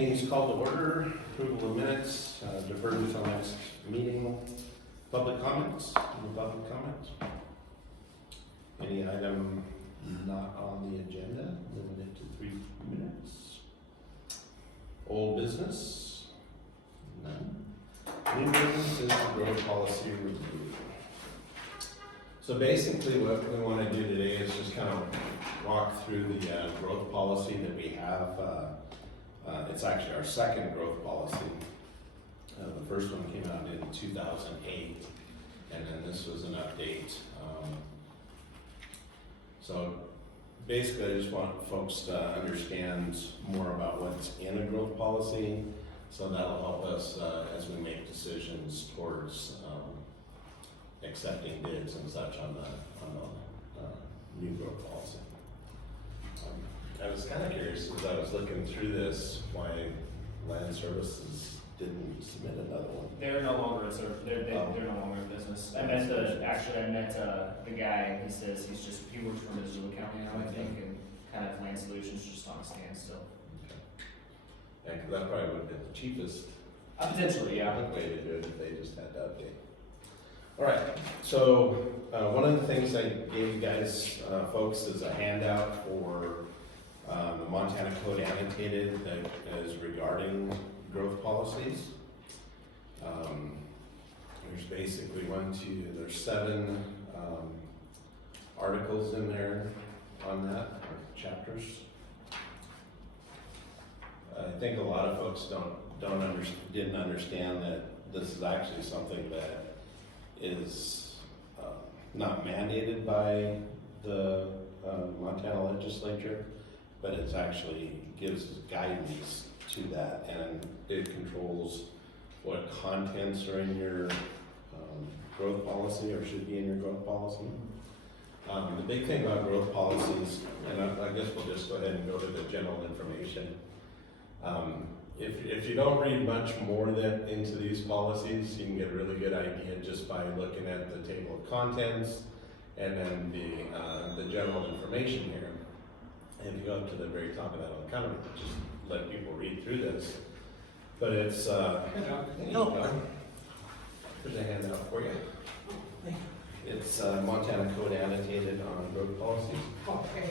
Meeting's called to order. Approval of minutes, deferred until next meeting. Public comments? Any public comments? Any item not on the agenda, limited to 3 minutes? Old business? None. New business is the growth policy review. So basically what we want to do today is just kind of walk through the growth policy that we have. It's actually our second growth policy. The first one came out in 2008, and then this was an update. So basically I just want folks to understand more about what's in a growth policy, so that'll help us as we make decisions towards accepting bids and such on the new growth policy. I was kind of curious as I was looking through this why Land Services didn't submit another one. They're no longer in service. They're no longer in business. I met the guy. He says he works for Missoula County now, I think, and kind of Land Solutions just on a standstill. Okay. Yeah, because that probably would have been the cheapest. Potentially, yeah. Way to do it if they just had to update. All right. So one of the things I gave you guys, folks, is a handout for the Montana Code Annotated that is regarding growth policies. There's basically there's 7 articles in there on that, or chapters. I think a lot of folks didn't understand that this is actually something that is not mandated by the Montana legislature, but it's actually gives guidance to that, and it controls what contents are in your growth policy or should be in your growth policy. The big thing about growth policies, and I guess we'll just go ahead and go to the general information. If you don't read much more into these policies, you can get a really good idea just by looking at the table of contents and then the general information here. And if you go up to the very top of that, I'll kind of just let people read through this. But it's, there's a handout for you. It's Montana Code Annotated on growth policies. Okay.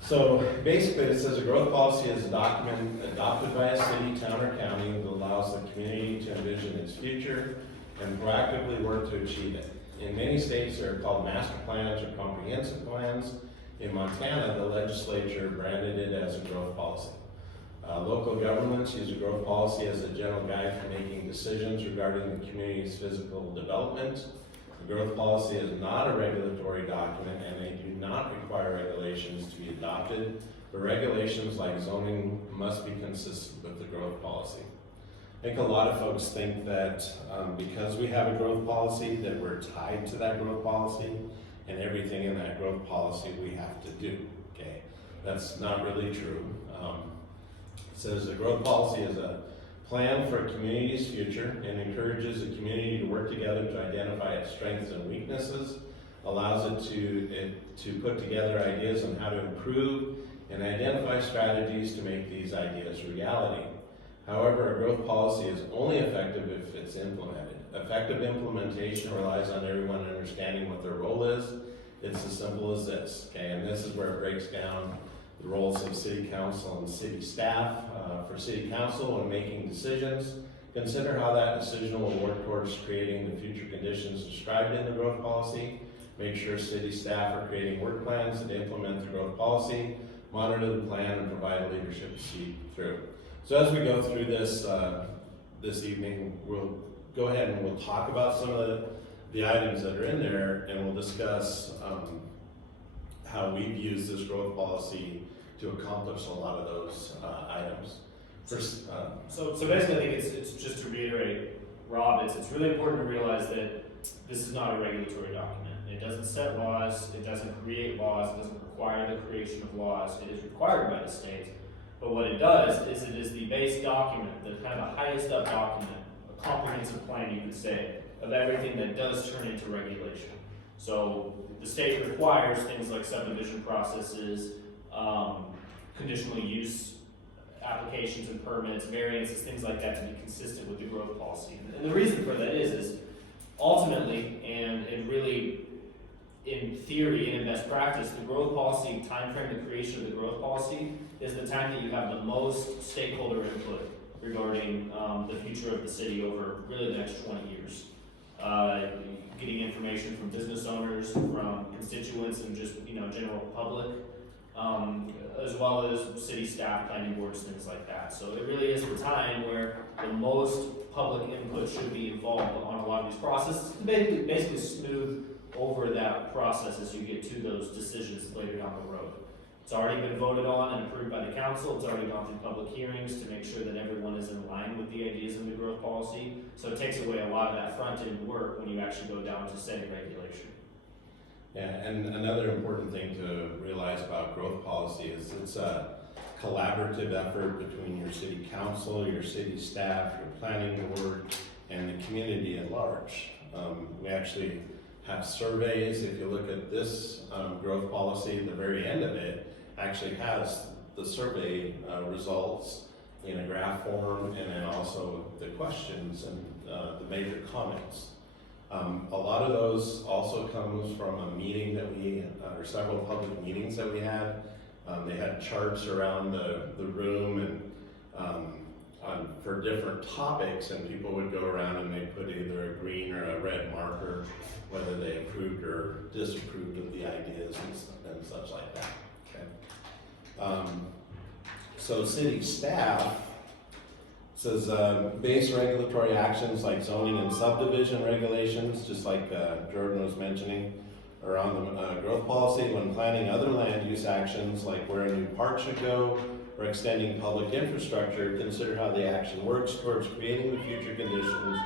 So basically it says a growth policy is a document adopted by a city, town, or county that allows the community to envision its future and proactively work to achieve it. In many states they're called master plans or comprehensive plans. In Montana, the legislature branded it as a growth policy. Local governments use a growth policy as a general guide for making decisions regarding the community's physical development. The growth policy is not a regulatory document, and they do not require regulations to be adopted, but regulations like zoning must be consistent with the growth policy. I think a lot of folks think that because we have a growth policy that we're tied to that growth policy, and everything in that growth policy we have to do, okay? That's not really true. It says the growth policy is a plan for a community's future and encourages the community to work together to identify its strengths and weaknesses, allows it to put together ideas on how to improve and identify strategies to make these ideas reality. However, a growth policy is only effective if it's implemented. Effective implementation relies on everyone understanding what their role is. It's as simple as this, okay? And this is where it breaks down the roles of city council and city staff. For city council, when making decisions, consider how that decision will work towards creating the future conditions described in the growth policy. Make sure city staff are creating work plans that implement the growth policy, monitor the plan, and provide leadership to see through. So as we go through this this evening, we'll go ahead and we'll talk about some of the items that are in there, and we'll discuss how we've used this growth policy to accomplish a lot of those items. First, So basically, I think it's just to reiterate, Rob, it's really important to realize that this is not a regulatory document. It doesn't set laws, it doesn't create laws, it doesn't require the creation of laws. It is required by the state. But what it does is it is the base document, the kind of the highest up document, a comprehensive plan, you could say, of everything that does turn into regulation. So the state requires things like subdivision processes, conditional use applications and permits, variances, things like that to be consistent with the growth policy. And the reason for that is ultimately, and really in theory and in best practice, the growth policy timeframe, the creation of the growth policy is the time that you have the most stakeholder input regarding the future of the city over really the next 20 years. Getting information from business owners, from constituents, and just general public, as well as city staff, planning boards, things like that. So it really is the time where the most public input should be involved on a lot of these processes to basically smooth over that process as you get to those decisions later down the road. It's already been voted on and approved by the council. It's already gone through public hearings to make sure that everyone is in line with the ideas in the growth policy. So it takes away a lot of that front end work when you actually go down to setting regulation. Yeah, and another important thing to realize about growth policy is it's a collaborative effort between your city council, your city staff, your planning board, and the community at large. We actually have surveys. If you look at this growth policy, the very end of it actually has the survey results in a graph form, and then also the questions and the major comments. A lot of those also comes from a meeting that we, or several public meetings that we had. They had charts around the room and for different topics, and people would go around and they put either a green or a red marker, whether they approved or disapproved of the ideas and such like that. Okay. So city staff says base regulatory actions like zoning and subdivision regulations, just like Jordan was mentioning, are on the growth policy. When planning other land use actions like where a new park should go or extending public infrastructure, consider how the action works towards creating the future conditions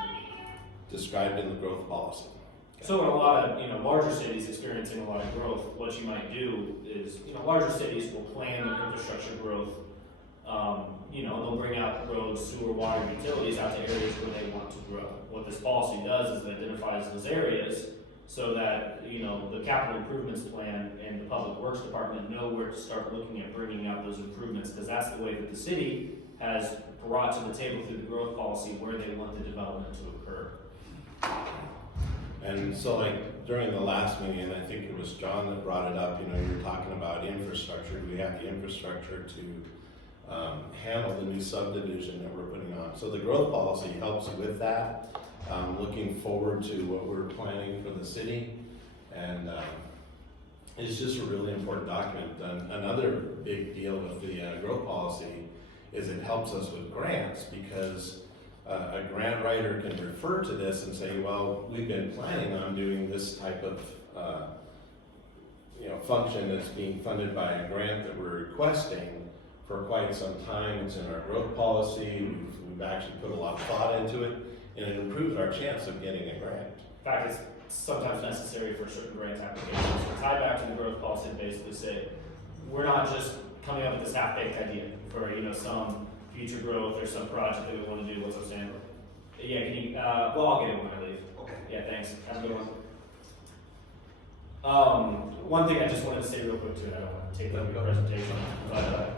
described in the growth policy. So in a lot of larger cities experiencing a lot of growth, what you might do is larger cities will plan their infrastructure growth. They'll bring out roads, sewer, water, utilities out to areas where they want to grow. What this policy does is it identifies those areas so that the capital improvements plan and the public works department know where to start looking at bringing out those improvements, because that's the way that the city has brought to the table through the growth policy where they want the development to occur. And so like during the last meeting, and I think it was John that brought it up, you were talking about infrastructure. Do we have the infrastructure to handle the new subdivision that we're putting on? So the growth policy helps with that, looking forward to what we're planning for the city. And it's just a really important document. Another big deal with the growth policy is it helps us with grants, because a grant writer can refer to this and say, well, we've been planning on doing this type of function that's being funded by a grant that we're requesting for quite some time. It's in our growth policy. We've actually put a lot of thought into it, and it improves our chance of getting a grant. In fact, it's sometimes necessary for certain grant applications. So tie back to the growth policy and basically say, we're not just coming up with this half-baked idea for some future growth or some project that we want to do. What's up, Sam? Yeah, can you, I'll get it when I leave. Okay. Yeah, thanks. Have a good one. One thing I just wanted to say real quick too, I don't want to take up your presentation, but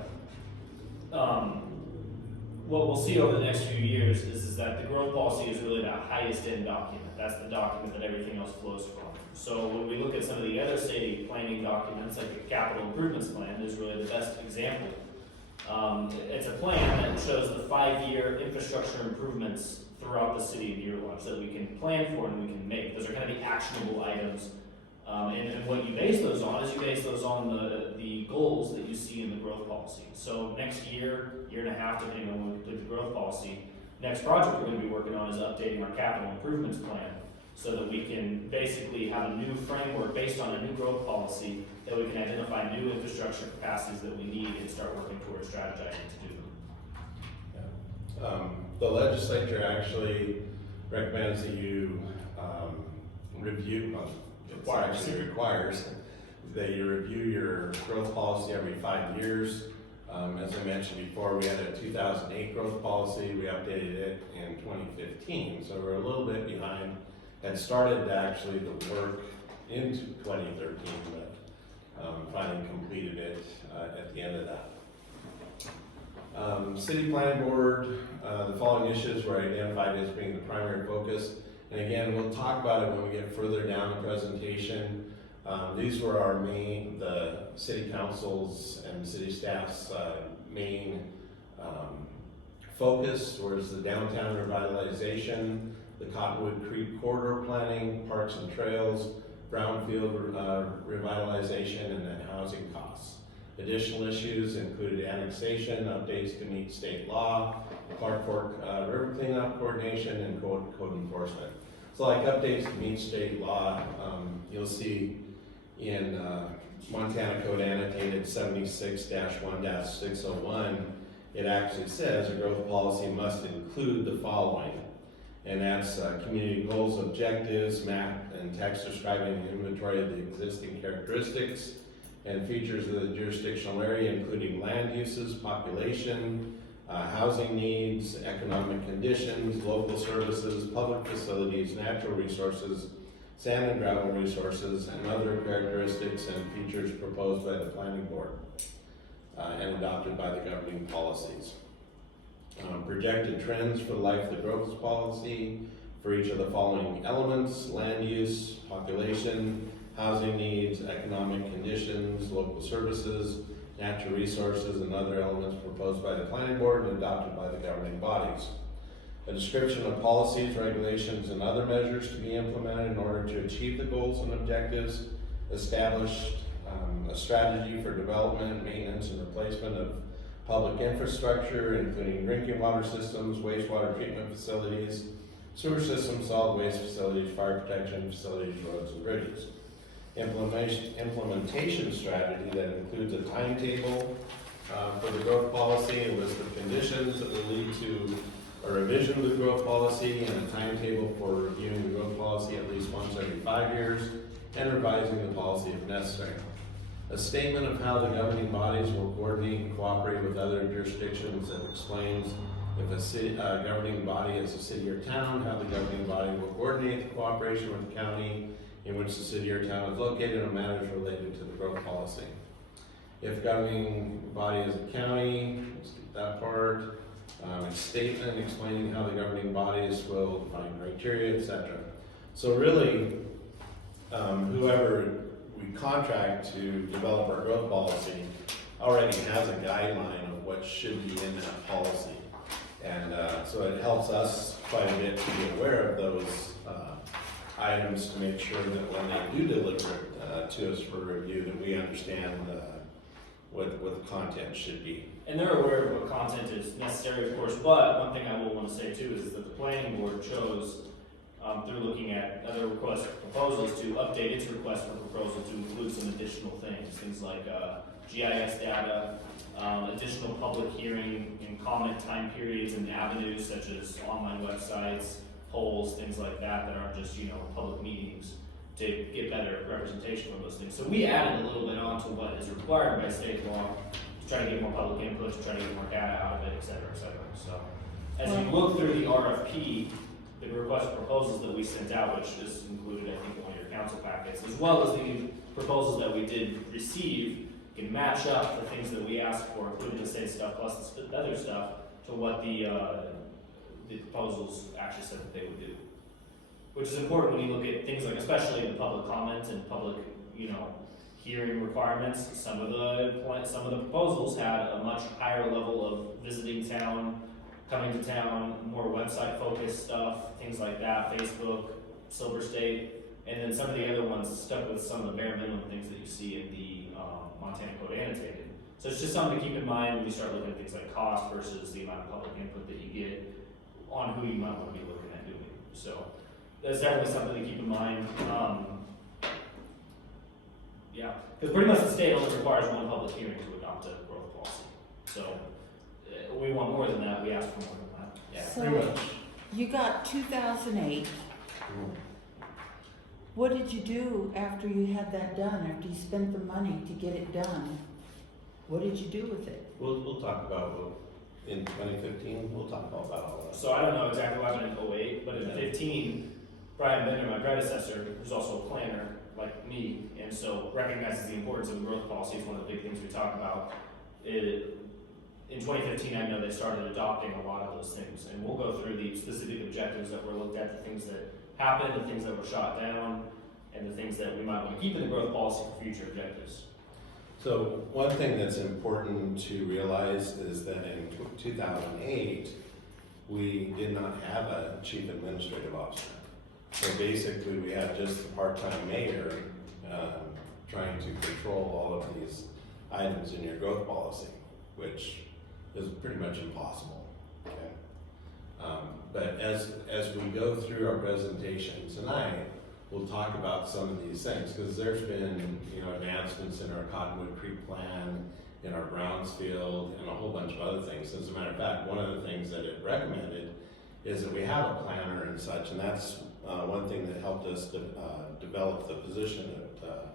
what we'll see over the next few years is that the growth policy is really that highest end document. That's the document that everything else flows from. So when we look at some of the other city planning documents, like the capital improvements plan is really the best example. It's a plan that shows the 5-year infrastructure improvements throughout the city of Deer Lodge that we can plan for and we can make. Those are kind of the actionable items. And what you base those on is you base those on the goals that you see in the growth policy. So next year, year and a half, depending on when we complete the growth policy, next project we're going to be working on is updating our capital improvements plan so that we can basically have a new framework based on a new growth policy that we can identify new infrastructure capacities that we need and start working towards strategizing to do them. Yeah. The legislature actually recommends that you review, requires that you review your growth policy every 5 years. As I mentioned before, we had a 2008 growth policy. We updated it in 2015, so we're a little bit behind. Had started actually the work into 2013, but finally completed it at the end of that. City Planning Board, the following issues were identified as being the primary focus. And again, we'll talk about it when we get further down the presentation. These were the city council's and city staff's main focus, was the downtown revitalization, the Cottonwood Creek corridor planning, parks and trails, brownfield revitalization, and then housing costs. Additional issues included annexation, updates to meet state law, Clark Fork river cleanup coordination, and code enforcement. So like updates to meet state law, you'll see in Montana Code Annotated 76-1-601, it actually says a growth policy must include the following. And that's community goals, objectives, map, and text describing the inventory of the existing characteristics and features of the jurisdictional area, including land uses, population, housing needs, economic conditions, local services, public facilities, natural resources, sand and gravel resources, and other characteristics and features proposed by the planning board and adopted by the governing policies. Projected trends for the life of the growth policy for each of the following elements: land use, population, housing needs, economic conditions, local services, natural resources, and other elements proposed by the planning board and adopted by the governing bodies. A description of policies, regulations, and other measures to be implemented in order to achieve the goals and objectives. Established a strategy for development, maintenance, and replacement of public infrastructure, including drinking water systems, wastewater treatment facilities, sewer systems, solid waste facilities, fire protection facilities, roads, and bridges. Implementation strategy that includes a timetable for the growth policy, a list of conditions that will lead to a revision of the growth policy, and a timetable for reviewing the growth policy at least once every 5 years, and revising the policy if necessary. A statement of how the governing bodies will coordinate and cooperate with other jurisdictions that explains if a city, governing body is a city or town, how the governing body will coordinate the cooperation with the county in which the city or town is located on matters related to the growth policy. If governing body is a county, let's get that part. A statement explaining how the governing bodies will define criteria, etc. So really, whoever we contract to develop our growth policy already has a guideline of what should be in that policy. And so it helps us quite a bit to be aware of those items to make sure that when they do deliver it to us for review, that we understand what the content should be. And they're aware of what content is necessary, of course, but one thing I will want to say too is that the planning board chose, through looking at other request proposals, to update its request for proposal to include some additional things like GIS data, additional public hearing and comment time periods and avenues such as online websites, polls, things like that aren't just, public meetings, to get better representation of those things. So we added a little bit on to what is required by state law to try to get more public input, to try to get more data out of it, et cetera, et cetera. So as you look through the RFP, the request proposals that we sent out, which is included, I think, in one of your council packets, as well as the proposals that we did receive, can match up the things that we asked for, including the state stuff plus the other stuff, to what the proposals actually said that they would do. Which is important when you look at things like, especially the public comment and public, hearing requirements. Some of the proposals had a much higher level of visiting town, coming to town, more website focused stuff, things like that, Facebook, Silver State, and then some of the other ones stuck with some of the bare minimum things that you see in the Montana Code Annotated. So it's just something to keep in mind when you start looking at things like cost versus the amount of public input that you get on who you might want to be looking at doing. So that's definitely something to keep in mind. Yeah, because pretty much the state only requires one public hearing to adopt a growth policy. So we want more than that. We ask for more than that. Yeah, So- pretty much. You got 2008. What did you do after you had that done, after you spent the money to get it done? What did you do with it? We'll talk about in 2015. We'll talk about all that. So I don't know exactly what happened in 08, but in 15, Brian Bender, my predecessor, who's also a planner like me, and so recognizes the importance of the growth policy is one of the big things we talk about. in 2015, I know they started adopting a lot of those things, and we'll go through the specific objectives that were looked at, the things that happened, the things that were shot down, and the things that we might want to keep in the growth policy for future objectives. So one thing that's important to realize is that in 2008, we did not have a chief administrative officer. So basically, we had just the part-time mayor trying to control all of these items in your growth policy, which is pretty much impossible. Okay? But as we go through our presentation tonight, we'll talk about some of these things, because there's been, advancements in our Cottonwood Creek plan, in our Brownsfield, and a whole bunch of other things. As a matter of fact, one of the things that it recommended is that we have a planner and such, and that's one thing that helped us develop the position that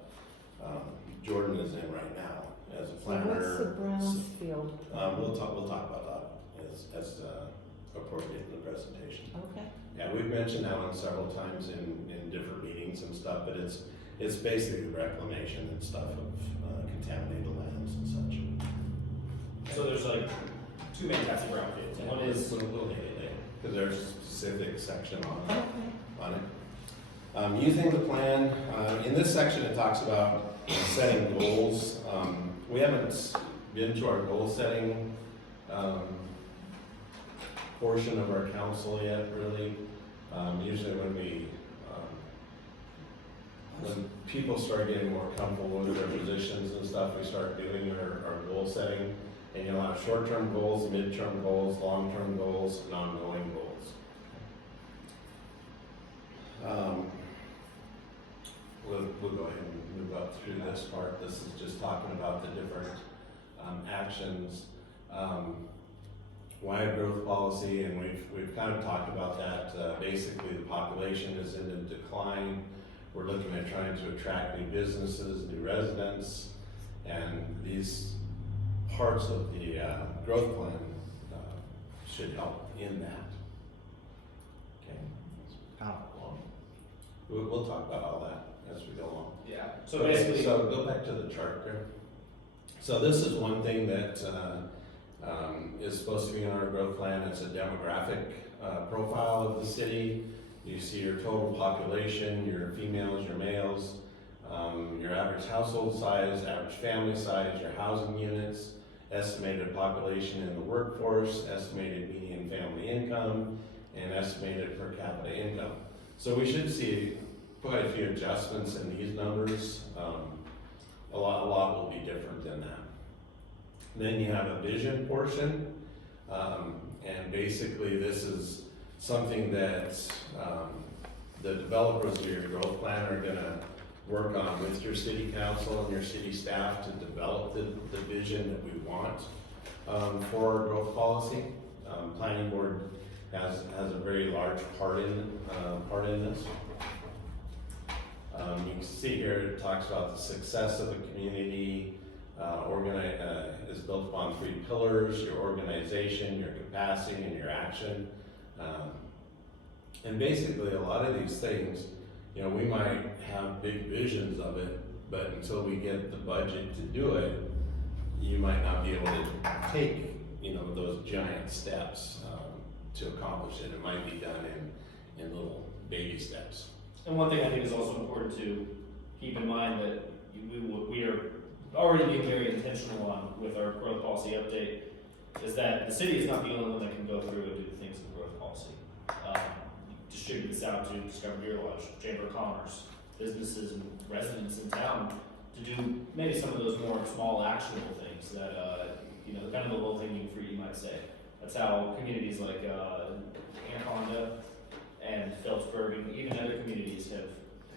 Jordan is in right now as a planner. So what's the Brownsfield? We'll talk about that as appropriate in the presentation. Okay. Yeah, we've mentioned that one several times in different meetings and stuff, but it's basically reclamation and stuff of contaminated lands and such. So there's like two main types of brownfields. One is we'll need it later, because there's a specific section Okay. on it. Using the plan, in this section it talks about setting goals. We haven't been to our goal setting portion of our council yet, really. Usually when people start getting more comfortable with their positions and stuff, we start doing our goal setting. And you'll have short-term goals, mid-term goals, long-term goals, and ongoing goals. We'll go ahead and move up through this part. This is just talking about the different actions. Wide growth policy, and we've kind of talked about that. Basically, the population is in a decline. We're looking at trying to attract new businesses, new residents, and these parts of the growth plan should help in that. Okay. We'll talk about all that as we go along. yeah. So basically, So go back to the chart there. So this is one thing that is supposed to be in our growth plan. It's a demographic profile of the city. You see your total population, your females, your males, your average household size, average family size, your housing units, estimated population in the workforce, estimated median family income, and estimated per capita income. So we should see quite a few adjustments in these numbers. A lot will be different than that. Then you have a vision portion, and basically this is something that the developers of your growth plan are gonna work on with your city council and your city staff to develop the vision that we want for our growth policy. Planning board has a very large part in this. You can see here it talks about the success of a community. Is built upon 3 pillars: your organization, your capacity, and your action. And basically a lot of these things, we might have big visions of it, but until we get the budget to do it, you might not be able to take, those giant steps to accomplish it. It might be done in little baby steps. and one thing I think is also important to keep in mind that we are already being very intentional on with our growth policy update is that the city is not the only one that can go through and do the things in growth policy. Distribute this out to Discover Deer Lodge, Chamber of Commerce, businesses and residents in town to do maybe some of those more small actionable things that, kind of the low hanging fruit you might say. That's how communities like Anaconda and Phillipsburg and even other communities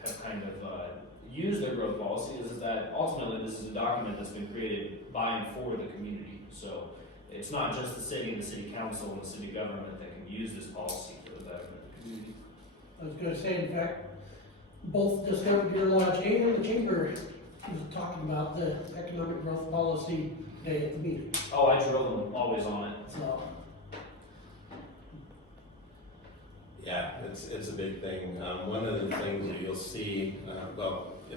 have kind of use their growth policy is that ultimately this is a document that's been created by and for the community. So it's not just the city and the city council and the city government that can use this policy for the betterment of the community. I was gonna say, in fact, both Discover Deer Lodge and the Chamber was talking about the economic growth policy day at the meeting, Oh, I drill them always on it. so. Yeah, it's a big thing. One of the things that you'll see,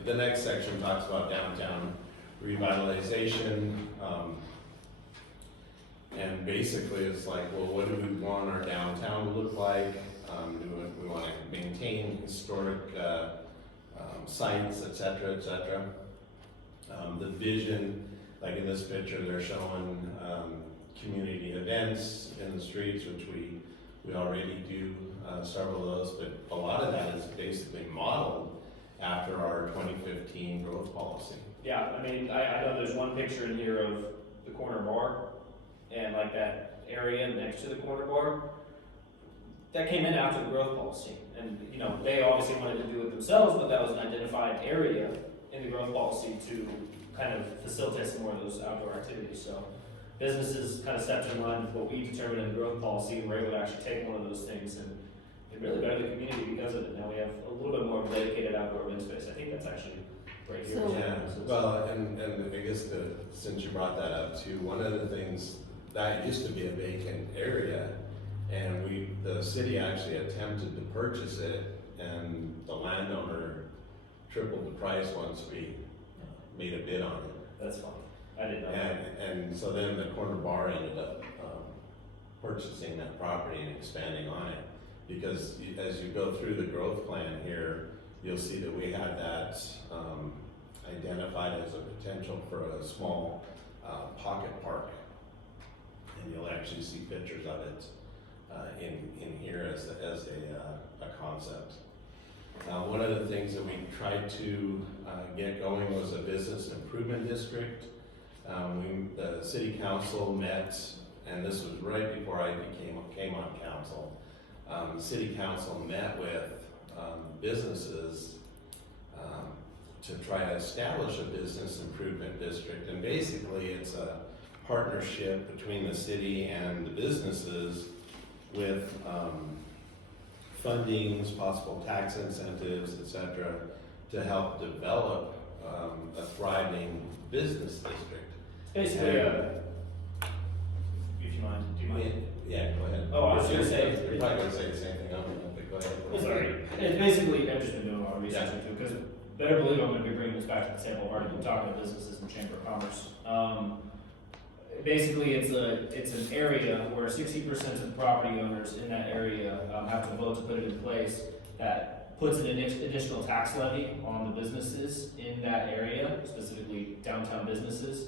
the next section talks about downtown revitalization. And basically, it's like, well, what do we want our downtown to look like? Do we want to maintain historic sites, et cetera, et cetera? The vision, like in this picture, they're showing community events in the streets, which we already do several of those, but a lot of that is basically modeled after our 2015 growth policy. Yeah, I mean, I know there's one picture in here of the corner bar, and like that area next to the corner bar. That came in after the growth policy, and, you know, they obviously wanted to do it themselves, but that was an identified area in the growth policy to kind of facilitate some more of those outdoor activities, so. Businesses kind of stepped in line with what we determined in the growth policy, and we're able to actually take one of those things and it really better the community because of it. Now we have a little bit more dedicated outdoor event space. I think that's actually right here. So- Yeah, well, and I guess since you brought that up too, one of the things, that used to be a vacant area, and the city actually attempted to purchase it, and the landowner tripled the price once we made a bid on it. That's fine. I didn't know that. And so then the corner bar ended up purchasing that property and expanding on it. Because as you go through the growth plan here, you'll see that we had that identified as a potential for a small pocket park. And you'll actually see pictures of it in here as a concept. One of the things that we tried to get going was a business improvement district. The city council met, and this was right before I came on council. The city council met with businesses to try to establish a business improvement district, and basically it's a partnership between the city and the businesses with fundings, possible tax incentives, et cetera, to help develop a thriving business district. Basically, if you mind, do you mind? Yeah, go ahead. Oh, I was gonna say- You're probably gonna say the same thing, but go ahead. Sorry. It's basically, I've just been doing a lot of research into it, because better believe I'm gonna be bringing this back to the table. I've already been talking to businesses in Chamber of Commerce. Basically, it's an area where 60% of the property owners in that area have to vote to put it in place that puts an additional tax levy on the businesses in that area, specifically downtown businesses.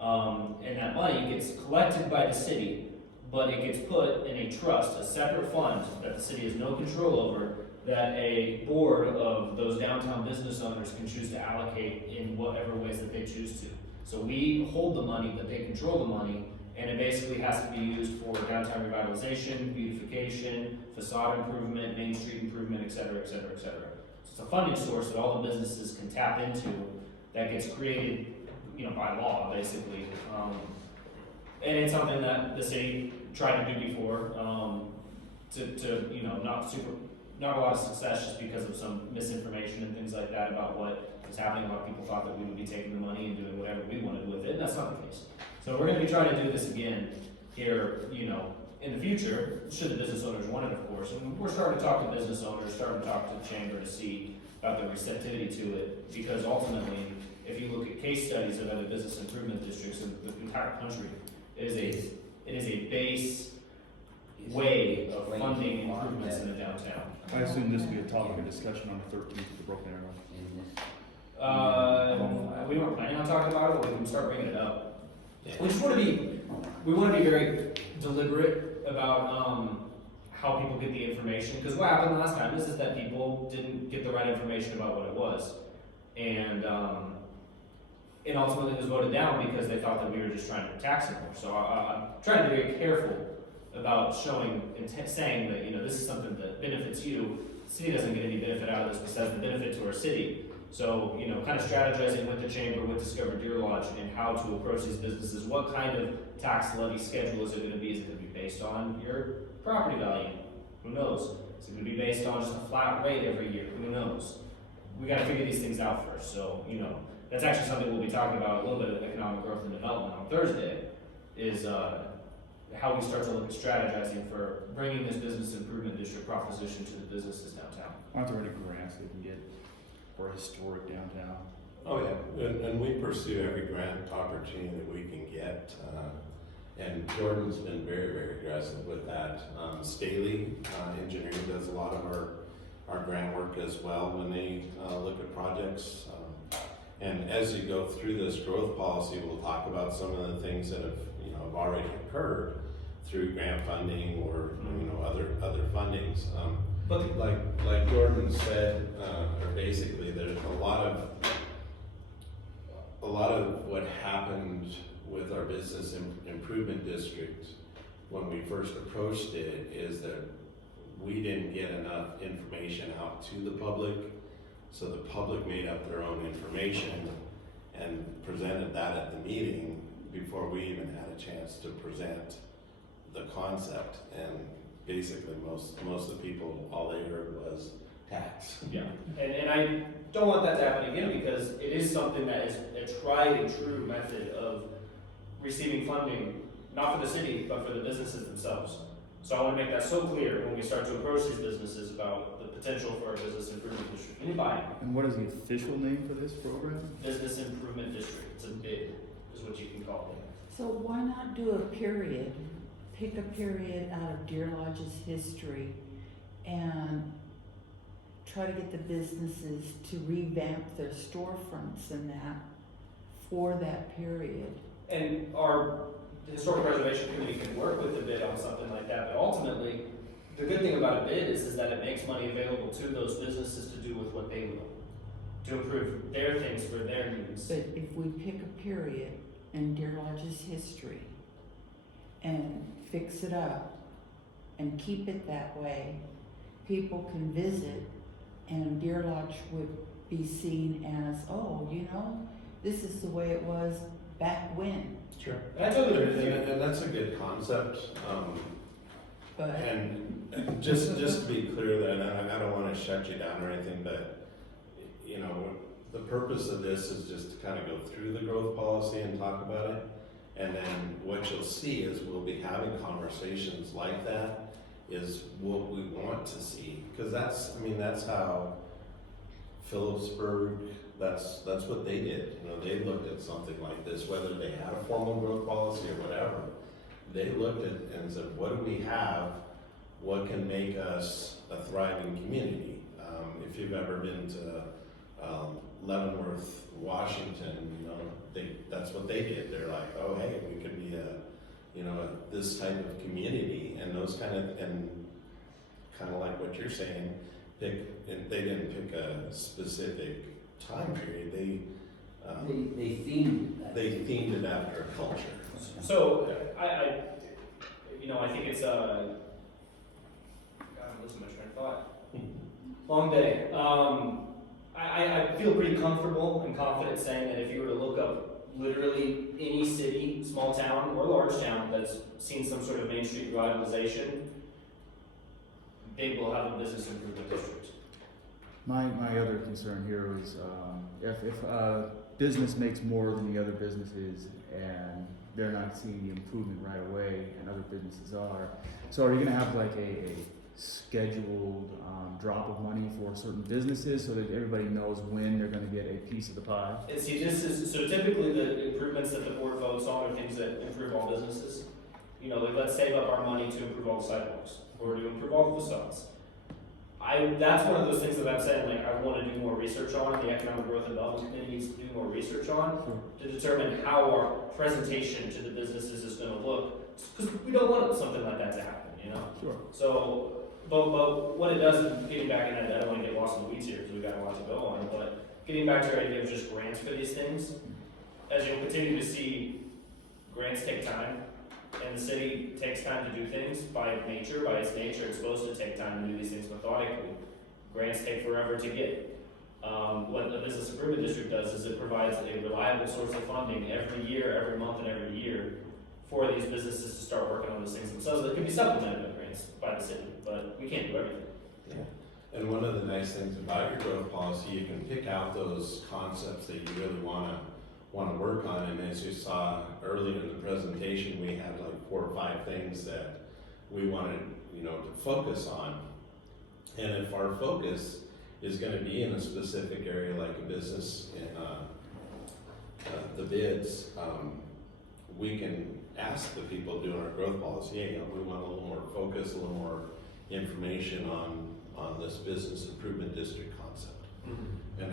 And that money gets collected by the city, but it gets put in a trust, a separate fund that the city has no control over, that a board of those downtown business owners can choose to allocate in whatever ways that they choose to. So we hold the money, but they control the money, and it basically has to be used for downtown revitalization, beautification, facade improvement, main street improvement, et cetera, et cetera, et cetera. So it's a funding source that all the businesses can tap into that gets created, you know, by law, basically. And it's something that the city tried to do before, you know, not a lot of success just because of some misinformation and things like that about what was happening. A lot of people thought that we would be taking the money and doing whatever we wanted with it, and that's not the case. So we're gonna be trying to do this again here, you know, in the future, should the business owners want it, of course. And we're starting to talk to business owners, starting to talk to the chamber to see about the receptivity to it, because ultimately, if you look at case studies of other business improvement districts in the entire country, it is a base way of funding improvements in the downtown. I assume this would be a topic of discussion on the 13th of the Broken Arrow. We weren't planning on talking about it, but we can start bringing it up. Yeah. We just want to be very deliberate about how people get the information, because what happened last time is that people didn't get the right information about what it was, and ultimately it was voted down because they thought that we were just trying to tax them more. So I'm trying to be very careful about showing and saying that, you know, this is something that benefits you. The city doesn't get any benefit out of this besides the benefit to our city. So, you know, kind of strategizing with the chamber, with Discover Deer Lodge, and how to approach these businesses. What kind of tax levy schedule is it going to be? Is it going to be based on your property value? Who knows? Is it going to be based on just a flat rate every year? Who knows? We got to figure these things out first. So, you know, that's actually something we'll be talking about a little bit of economic growth and development on Thursday. Is how we start to look at strategizing for bringing this business improvement district proposition to the businesses downtown. Aren't there any grants they can get for a historic downtown? Oh, yeah, and we pursue every grant opportunity that we can get. And Jordan's been very, very aggressive with that. Staley Engineering does a lot of our grant work as well when they look at projects. And as you go through this growth policy, we'll talk about some of the things that have already occurred through grant funding or other fundings. But like Jordan said, or basically there's a lot of what happened with our business improvement district when we first approached it is that we didn't get enough information out to the public, so the public made up their own information and presented that at the meeting before we even had a chance to present the concept. And basically most of the people, all they heard was tax. Yeah, and I don't want that to happen again because it is something that is a tried and true method of receiving funding, not for the city, but for the businesses themselves. So I want to make that so clear when we start to approach these businesses about the potential for a business improvement district. Anybody, And what is the official name for this program? business improvement district, it's a BID, is what you can call it. So why not do a period? Pick a period out of Deer Lodge's history and try to get the businesses to revamp their storefronts and that for that period. And our historic preservation committee can work with the BID on something like that, but ultimately, the good thing about a BID is that it makes money available to those businesses to do with what they will, to improve their things for their needs. But if we pick a period in Deer Lodge's history and fix it up and keep it that way, people can visit and Deer Lodge would be seen as, oh, this is the way it was back when. Sure. And I totally agree with you. And that's a good concept. But And just to be clear then, and I don't want to shut you down or anything, but the purpose of this is just to kind of go through the growth policy and talk about it. And then what you'll see is we'll be having conversations like that is what we want to see. Because that's how Phillipsburg, that's what they did. They looked at something like this, whether they had a formal growth policy or whatever. They looked at and said, what do we have? What can make us a thriving community? If you've ever been to Leavenworth, Washington, that's what they did. They're like, oh, hey, we could be this type of community, and those kind of like what you're saying. They didn't pick a specific time period. They themed that. They themed it after a culture. So, I think it's God, I'm losing my train of thought. Long day. I feel pretty comfortable and confident saying that if you were to look up literally any city, small town or large town that's seen some sort of Main Street revitalization, they will have a business improvement district. My other concern here is if a business makes more than the other businesses and they're not seeing the improvement right away and other businesses are, so are you gonna have like a scheduled drop of money for certain businesses so that everybody knows when they're gonna get a piece of the pie? And see, so typically the improvements that the board votes on are things that improve all businesses. Like let's save up our money to improve all the sidewalks or to improve all the facades. That's one of those things that I'm saying, like, I want to do more research on, the Economic Growth and Development Committee needs to do more research on to determine how our presentation to the businesses is going to look, because we don't want something like that to happen, Sure. So, but what it does, and getting back in that, I don't want to get lost in the weeds here because we've got a lot to go on, but getting back to your idea of just grants for these things, as you'll continue to see, grants take time, and the city takes time to do things by its nature, it's supposed to take time to do these things methodically. Grants take forever to get. What the business improvement district does is it provides a reliable source of funding every year, every month, and every year for these businesses to start working on those things themselves. That can be supplemented with grants by the city, but we can't do everything. Yeah. And one of the nice things about your growth policy, you can pick out those concepts that you really want to work on. And as you saw earlier in the presentation, we had like 4 or 5 things that we wanted, to focus on. And if our focus is going to be in a specific area like a business in the bids, we can ask the people doing our growth policy, hey, we want a little more focus, a little more information on this business improvement district concept. And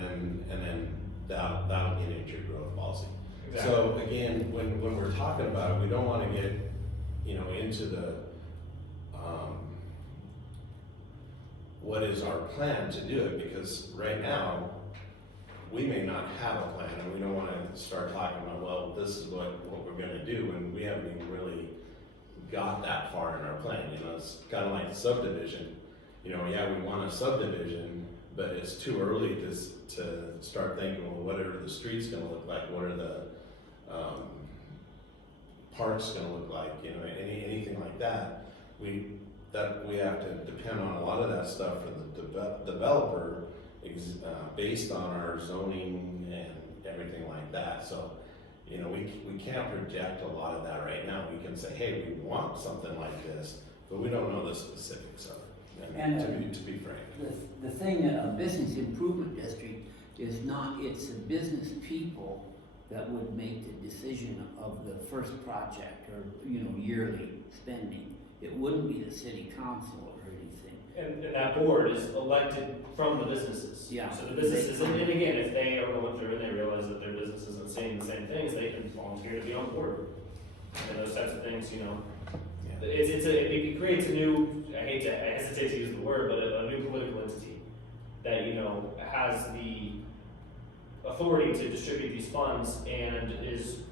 then that'll get into your growth policy. Exactly. So again, when we're talking about it, we don't wanna get, into the, what is our plan to do it, because right now, we may not have a plan, and we don't wanna start talking about, well, this is what we're gonna do, and we haven't even really got that far in our plan, it's kinda like subdivision. Yeah, we want a subdivision, but it's too early to start thinking, well, what are the streets gonna look like, what are the, parks gonna look like, anything like that. We have to depend on a lot of that stuff for the developer, based on our zoning and everything like that. So, we can't project a lot of that right now. We can say, hey, we want something like this, but we don't know the specifics of it. And to be frank. The thing, a business improvement district is not, it's the business people that would make the decision of the first project or, yearly spending. It wouldn't be the city council or anything. And that board is elected from the businesses. Yeah. So the businesses, and again, if they are going through and they realize that their business isn't saying the same things, they can volunteer to be on board. And those types of things, Yeah. it creates a new, I hesitate to use the word, but a new political entity that, has the authority to distribute these funds and is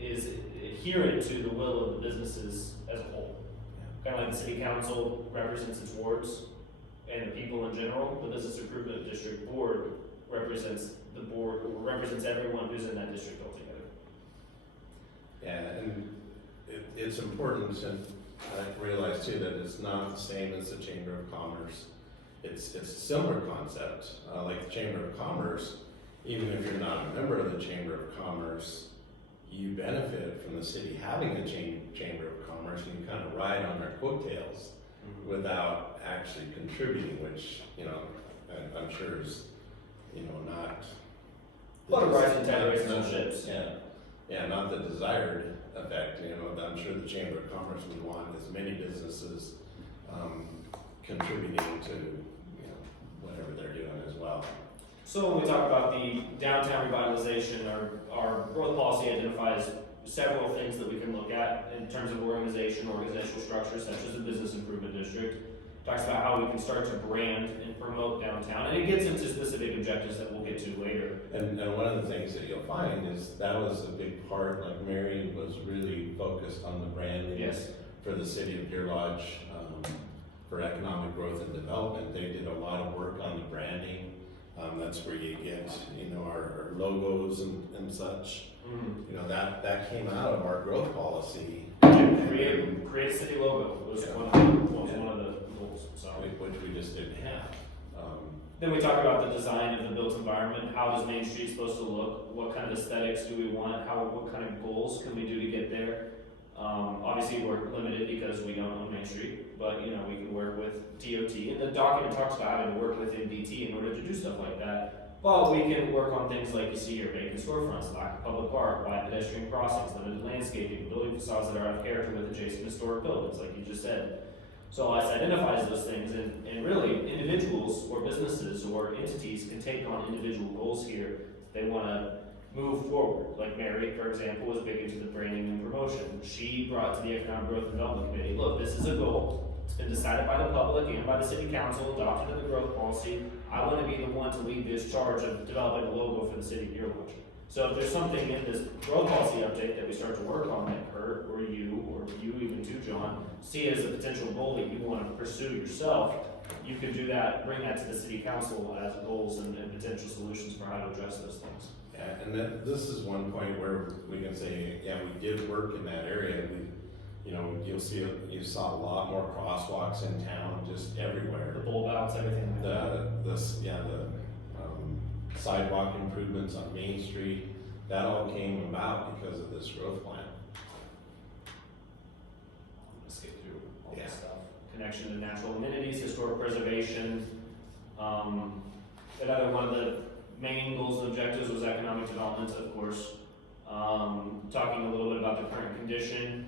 adherent to the will of the businesses as a whole. Kind of like the city council represents its wards and the people in general, the business improvement district board represents the board, or represents everyone who's in that district altogether. Yeah, and it's important to realize too that it's not the same as the Chamber of Commerce. It's a similar concept, like the Chamber of Commerce. Even if you're not a member of the Chamber of Commerce, you benefit from the city having a Chamber of Commerce, and you kind of ride on their coattails without actually contributing, which, I'm sure is, not. A lot of rising tide raises all ships. Yeah, not the desired effect, I'm sure the Chamber of Commerce would want as many businesses, contributing to, whatever they're doing as well. So when we talk about the downtown revitalization, our growth policy identifies several things that we can look at in terms of organizational structure, such as the business improvement district. Talks about how we can start to brand and promote downtown, and it gets into specific objectives that we'll get to later. And one of the things that you'll find is that was a big part, like Mary was really focused on the branding. Yes. For the city of Deer Lodge, for economic growth and development. They did a lot of work on the branding. That's where you get, our logos and such. That came out of our growth policy. Create a city logo was one of the goals. So Which we just didn't have. then we talk about the design of the built environment. How does Main Street supposed to look? What kind of aesthetics do we want? What kind of goals can we do to get there? Obviously we're limited because we don't own Main Street, but we can work with DOT, and the document talks about having to work with MDT in order to do stuff like that. Well, we can work on things like you see here, vacant storefronts, lack of public art, wide pedestrian crossings, limited landscaping, building facades that are out of character with adjacent historic buildings, like you just said. So it identifies those things, and really individuals or businesses or entities can take on individual goals here. They want to move forward. Like Mary, for example, was big into the branding and promotion. She brought to the Economic Growth and Development Committee, look, this is a goal. It's been decided by the public and by the city council, adopted in the growth policy. I want to be the one to lead this charge of developing a logo for the city of Deer Lodge. So if there's something in this growth policy update that we start to work on that Kurt or you even too, John, see as a potential goal that you want to pursue yourself, you could do that, bring that to the city council as goals and potential solutions for how to address those things. Yeah, and this is one point where we can say, yeah, we did work in that area. You saw a lot more crosswalks in town, just everywhere. The bulb outs, everything like that. The sidewalk improvements on Main Street, that all came about because of this growth plan. Let's get through all Yeah. this stuff. Connection to natural amenities, historic preservation. Another one of the main goals and objectives was economic development, of course. talking a little bit about the current condition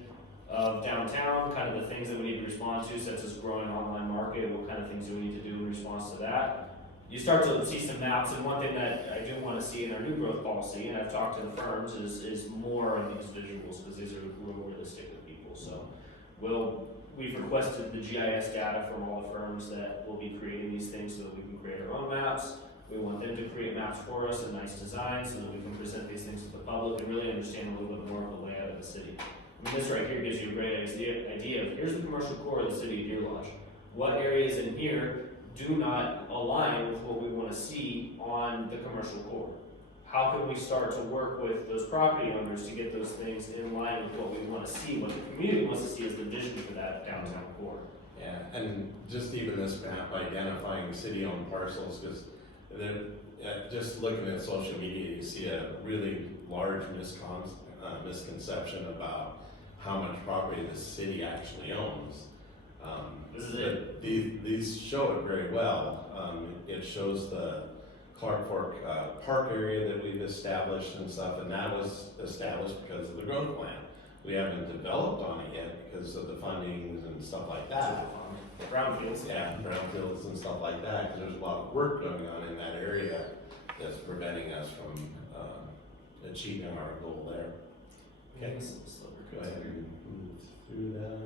of downtown, kind of the things that we need to respond to, such as growing online market, what kind of things do we need to do in response to that. You start to see some maps, and one thing that I do want to see in our new growth policy, and I've talked to the firms, is more of these visuals, because these are real realistic with people. So we've requested the GIS data from all the firms that will be creating these things so that we can create our own maps. We want them to create maps for us, a nice design, so that we can present these things to the public and really understand a little bit more of the layout of the city. I mean, this right here gives you a great idea of, here's the commercial core of the city of Deer Lodge. What areas in here do not align with what we want to see on the commercial core? How can we start to work with those property owners to get those things in line with what we want to see, what the community wants to see as the vision for that downtown core? Yeah, and just even this map identifying city-owned parcels, because just looking at social media, you see a really large misconception about how much property the city actually owns. This is it. These show it very well. It shows the Clark Fork Park area that we've established and stuff, and that was established because of the growth plan. We haven't developed on it yet because of the fundings and stuff like that. Brownfields. Yeah, brownfields and stuff like that, because there's a lot of work going on in that area that's preventing us from achieving our goal there. Okay, go ahead and move through that.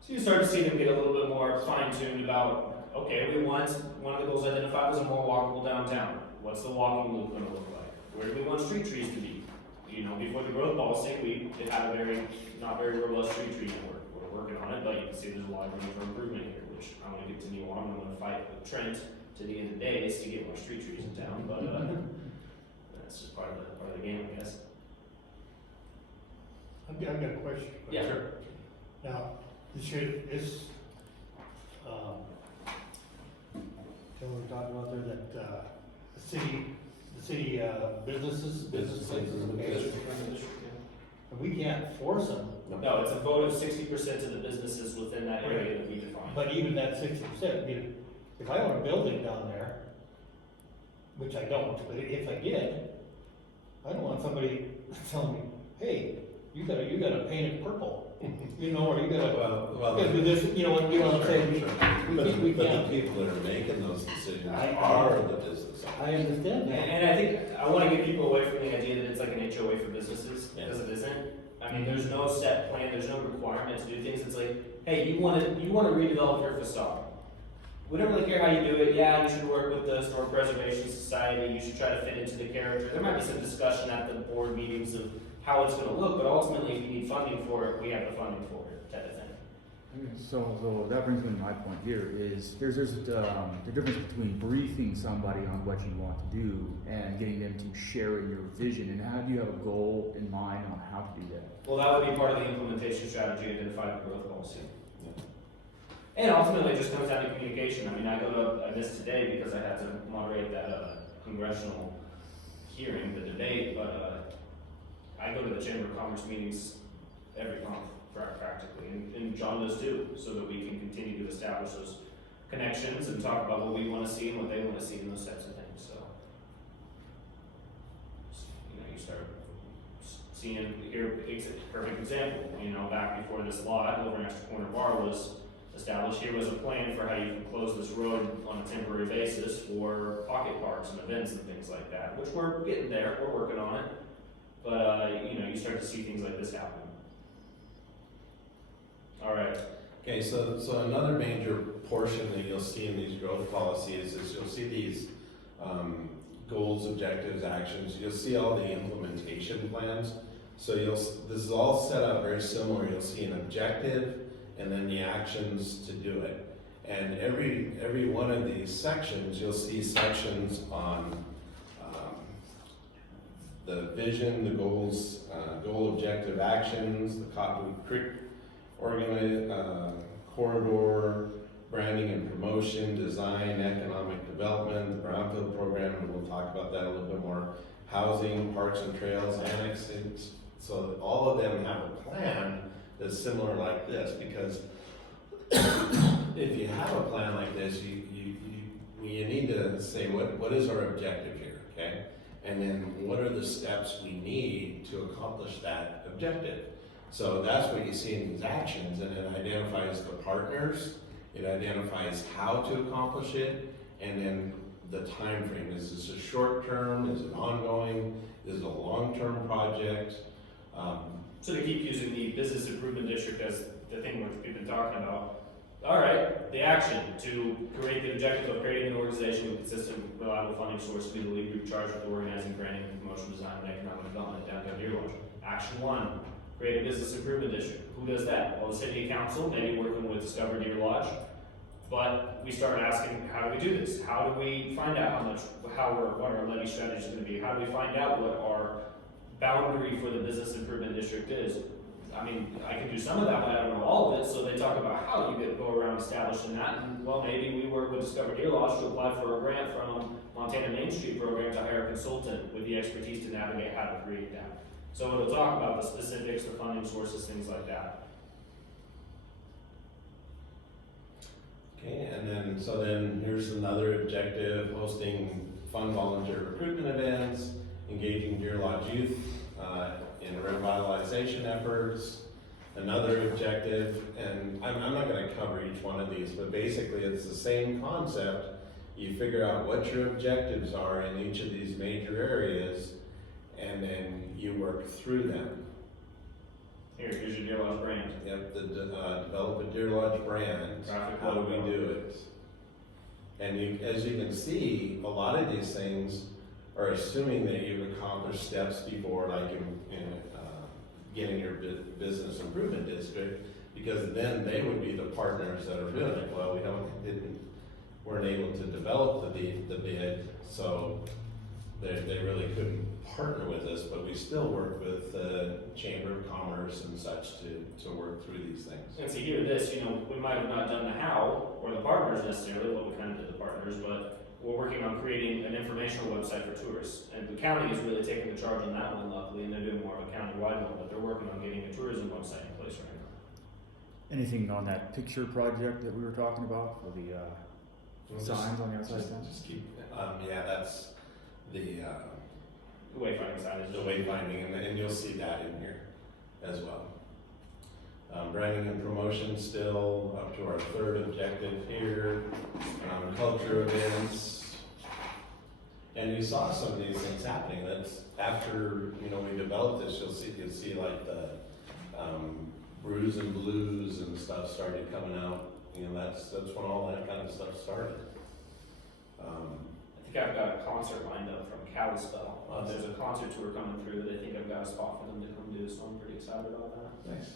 So you start to see them get a little bit more fine-tuned about, okay, one of the goals identified was a more walkable downtown. What's the walking loop gonna look like? Where do we want street trees to be? You know, before the growth policy, we had a not very robust street tree network. We're working on it, but you can see there's a lot of room for improvement here, which I wanna continue on. I'm gonna fight with Trent to the end of the day to get more street trees in town, but, that's just part of the game, I guess. I've got a question. Yeah. Sure. Now, tell we were talking about there that, the city businesses, okay, and we can't force them, No, it's a vote of 60% of the businesses within that area that we define. but even that 60%, I mean, if I own a building down there, which I don't, but if I did, I don't want somebody telling me, hey, you gotta paint it purple, you know, or you gotta, Well, because this, you know what I'm saying? We but the can't. people that are making those decisions I- are the business owners. I understand that. And I think, I wanna get people away from the idea that it's like an HOA for businesses, because it isn't. I mean, there's no set plan, there's no requirement to do things, it's like, hey, you wanna redevelop your facade. We don't really care how you do it, yeah, you should work with the Historic Preservation Society, you should try to fit into the character. There might be some discussion at the board meetings of how it's gonna look, but ultimately, if you need funding for it, we have the funding for it, type of thing. So that brings me to my point here is there's the difference between briefing somebody on what you want to do and getting them to share in your vision, and how do you have a goal in mind on how to do that? Well, that would be part of the implementation strategy identified in the growth policy. And ultimately, it just comes down to communication. I mean, I missed today because I had to moderate that congressional hearing, the debate, but I go to the Chamber of Commerce meetings every month, practically, and John does too, so that we can continue to establish those connections and talk about what we want to see and what they want to see in those types of things, so. You know, you start seeing, here, perfect example, you know, back before this lot, over next to Corner Bar was established, here was a plan for how you can close this road on a temporary basis for pocket parks and events and things like that, which we're getting there, we're working on it. But, you know, you start to see things like this happen. All right. Okay, so another major portion that you'll see in these growth policies is you'll see these goals, objectives, actions. You'll see all the implementation plans. So this is all set up very similar. You'll see an objective and then the actions to do it. And every one of these sections, you'll see sections on the vision, the goals, goal, objective, actions, the Cottonwood Creek corridor, branding and promotion, design, economic development, the Brownfield program, and we'll talk about that a little bit more, housing, parks and trails, annexes. So all of them have a plan that's similar like this, because if you have a plan like this, you need to say what is our objective here, okay? And then what are the steps we need to accomplish that objective? So that's what you see in these actions, and it identifies the partners, it identifies how to accomplish it, and then the time frame. Is this a short term? Is it ongoing? Is it a long-term project? So to keep using the business improvement district as the thing we've been talking about, all right, the action to create the objective of creating an organization with consistent, reliable funding source to be the lead group charged with organizing, granting, and promotion, design, and economic development at downtown Deer Lodge. Action 1, create a business improvement district. Who does that? Well, the city council, maybe working with Discover Deer Lodge. But we start asking, how do we do this? How do we find out what our levy strategy is going to be? How do we find out what our boundary for the business improvement district is? I mean, I can do some of that, but I don't know all of it, so they talk about how you go around establishing that, and well, maybe we work with Discover Deer Lodge to apply for a grant from Montana Main Street Program to hire a consultant with the expertise to navigate how to create that. So it'll talk about the specifics, the funding sources, things like that. Okay, and then here's another objective: hosting fun volunteer recruitment events, engaging Deer Lodge youth in revitalization efforts. Another objective, and I'm not going to cover each one of these, but basically it's the same concept. You figure out what your objectives are in each of these major areas, and then you work through them. Here's your Deer Lodge brand. Yep, develop a Deer Lodge brand. Graphic How do logo. we do it? And as you can see, a lot of these things are assuming that you've accomplished steps before, like in getting your business improvement district, because then they would be the partners that are doing it. Well, weren't able to develop the bid, so they really couldn't partner with us, but we still work with the Chamber of Commerce and such to work through these things. And see here, we might have not done the how or the partners necessarily, well, we kind of did the partners, but we're working on creating an informational website for tourists. And the county is really taking the charge on that one, luckily, and they're doing more of a county-wide one, but they're working on getting a tourism website in place right now. Anything on that picture project that we were talking about for the signs on the outside fence? Just keep, yeah, that's the Wayfinding side is the wayfinding, and you'll see that in here as well. Branding and promotion still up to our third objective here. Culture events. And you saw some of these things happening. That's after, we developed this, you'll see like the brews and blues and stuff started coming out. That's when all that kind of stuff started. I think I've got a concert lined up from Kalispell. There's a concert tour coming through that I think I've got a spot for them to come do, so I'm pretty excited about that. Nice.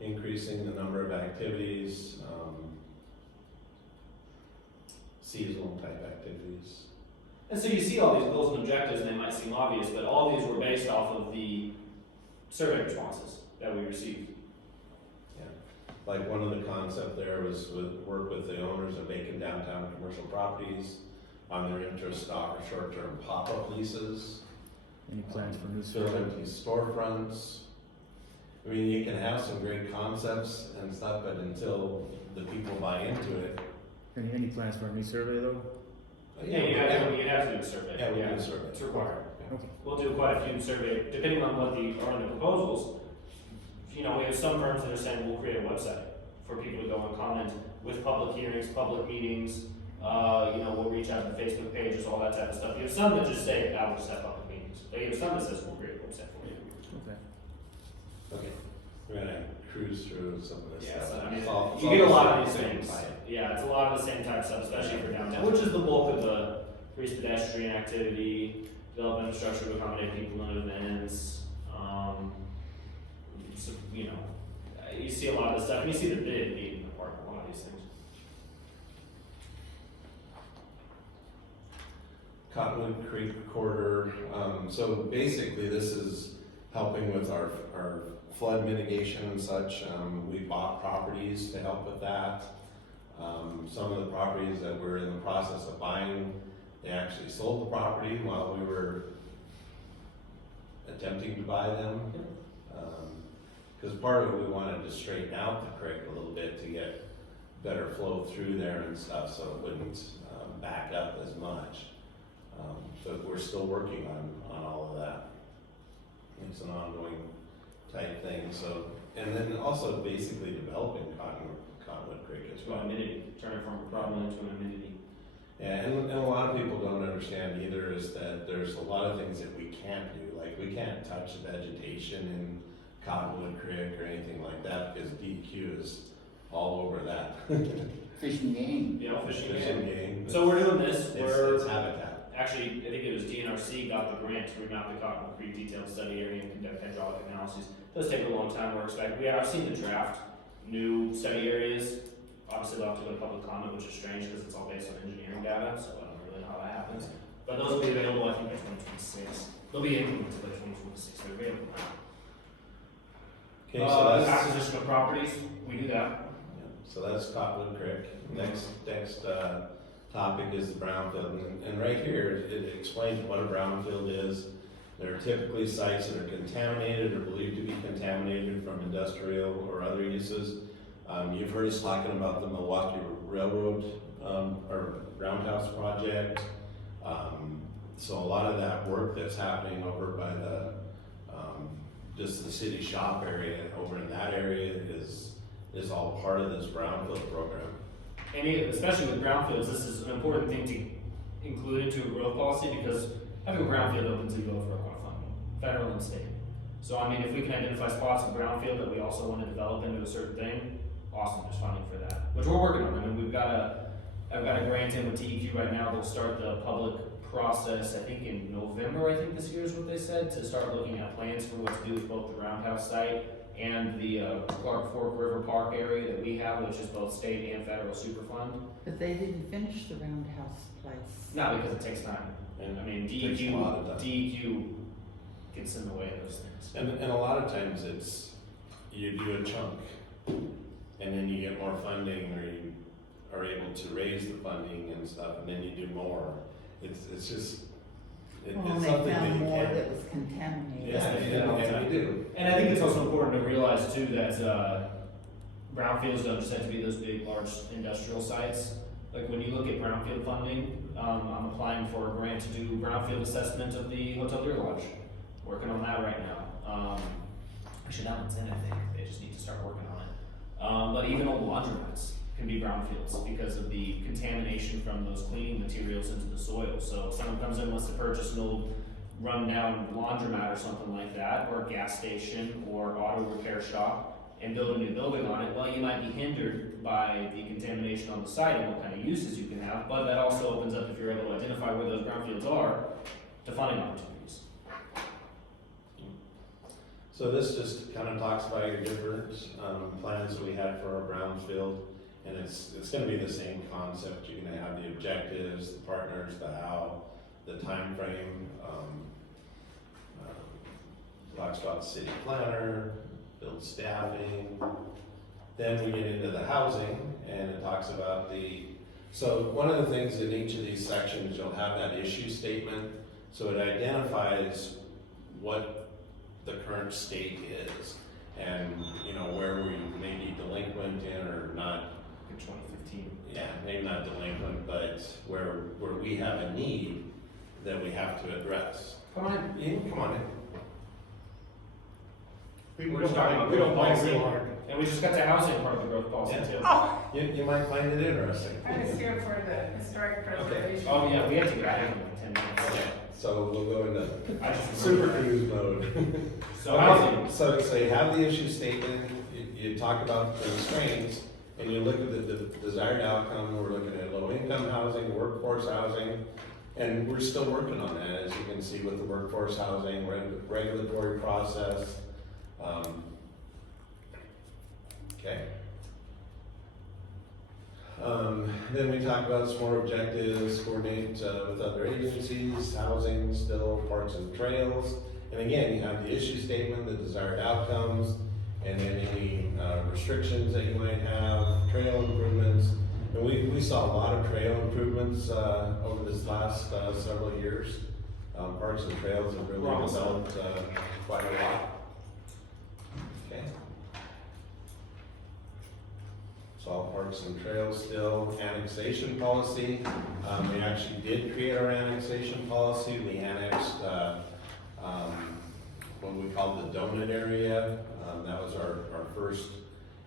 Increasing the number of activities, seasonal type activities. And so you see all these goals and objectives, and they might seem obvious, but all these were based off of the survey responses that we received. Like one of the concept there was work with the owners of vacant downtown commercial properties on their interest to offer short-term pop-up leases. Any plans for new survey? Empty storefronts. I mean, you can have some great concepts and stuff, but until the people buy into it. Any plans for a new survey though? You have to do a survey. Yeah, we do a survey. It's required. Okay. We'll do quite a few survey, depending on what are in the proposals. We have some firms that are saying we'll create a website for people to go and comment with public hearings, public meetings. We'll reach out to Facebook pages, all that type of stuff. You have some that just say, we'll just have public meetings. But you have some that says we'll create a website for you. Okay. Okay, we're gonna cruise through some of this Yeah, stuff. so, I mean, It's all you get a the lot of these same things. type. Yeah, it's a lot of the same type stuff, especially for downtown, which is the bulk of the increased pedestrian activity, develop infrastructure to accommodate people in events. You see a lot of this stuff, and you see the bid being a part of a lot of these things. Cottonwood Creek Corridor, so basically this is helping with our flood mitigation and such. We bought properties to help with that. Some of the properties that we're in the process of buying, they actually sold the property while we were attempting to buy them. Because part of it, we wanted to straighten out the creek a little bit to get better flow through there and stuff, so it wouldn't back up as much. But we're still working on all of that. It's an ongoing type thing, so, and then also basically developing Cottonwood Creek as To well. amenity, turn it from a problem into an amenity. Yeah, and a lot of people don't understand either is that there's a lot of things that we can't do, like we can't touch vegetation in Cottonwood Creek or anything like that, because DEQ is all over that. Fishing game. You know, fishing Fishing game. game. So we're doing this, It's habitat. actually, I think it was DNRC got the grant to remap the Cottonwood Creek detailed study area and conduct hydraulic analyses. Does take a long time, we're expecting, I've seen the draft, new study areas. Obviously, they'll have to go to public comment, which is strange because it's all based on engineering data, so I don't really know how that happens. But those will be available, I think, by 2026. They'll be implemented by 2026, they're available now. Okay, so that's, Acquisition of properties, we do that. so that's Cottonwood Creek. Next topic is the brownfield, and right here, it explains what a brownfield is. They're typically sites that are contaminated or believed to be contaminated from industrial or other uses. You've heard us talking about the Milwaukee Railroad, or Roundhouse project. So a lot of that work that's happening over by the, just the city shop area, over in that area is all part of this brownfield program. And especially with brownfields, this is an important thing to include into a growth policy because having a brownfield opens the door for a lot of funding, federal and state. So I mean, if we can identify spots in brownfield that we also want to develop into a certain thing, awesome, there's funding for that. Which we're working on. I mean, I've got a grant in with DEQ right now. They'll start the public process, I think in November, I think this year is what they said, to start looking at plans for what to do with both the Roundhouse site and the Clark Fork River Park area that we have, which is both state and federal superfund. But they didn't finish the Roundhouse place. Not because it takes time. And I mean, takes a lot of time. DEQ gets in the way of those things. And a lot of times it's, you do a chunk, and then you get more funding, or you are able to raise the funding and stuff, and then you do more. It's just, Well, it's they something that found you more can't. that was contaminated. Yeah, and we do. And I think it's also important to realize too that brownfields don't just have to be those big, large industrial sites. Like when you look at brownfield funding, I'm applying for a grant to do brownfield assessment of the Hotel Deer Lodge. Working on that right now. Actually, that one's in, I think. They just need to start working on it. But even old laundromats can be brownfields because of the contamination from those cleaning materials into the soil. So if someone comes in and wants to purchase an old run-down laundromat or something like that, or a gas station, or auto repair shop, and build a new building on it, well, you might be hindered by the contamination on the site and what kind of uses you can have, but that also opens up, if you're able to identify where those brownfields are, to funding opportunities. So this just kind of talks about your different plans that we had for our brownfield, and it's gonna be the same concept. You're gonna have the objectives, the partners, the how, the time frame. Talks about the city planner, build staffing. Then we get into the housing, and it talks about so one of the things in each of these sections, you'll have that issue statement. So it identifies what the current state is, and where we may be delinquent in or not. In 2015. Yeah, maybe not delinquent, but where we have a need that we have to address. Come on. You can come on in. We don't buy so hard. And we just got the housing part of the growth policy Yeah. too. You might find it interesting. I was here for the historic preservation. Oh yeah, we have to get out of here in 10 minutes. Okay, so we'll go into I just super remembered. cruise mode. So housing, So you have the issue statement, you talk about the constraints, and you look at the desired outcome. We're looking at low income housing, workforce housing, and we're still working on that, as you can see with the workforce housing, regulatory process. Okay. Then we talk about some more objectives, coordinate with other agencies, housing, still parks and trails. And again, you have the issue statement, the desired outcomes, and then any restrictions that you might have, trail improvements. And we saw a lot of trail improvements over this last several years. Parks and trails have really developed quite a lot. Okay. So all parks parks and trails still. Annexation policy, we actually did create our annexation policy. We annexed, what we called the donut area. That was our first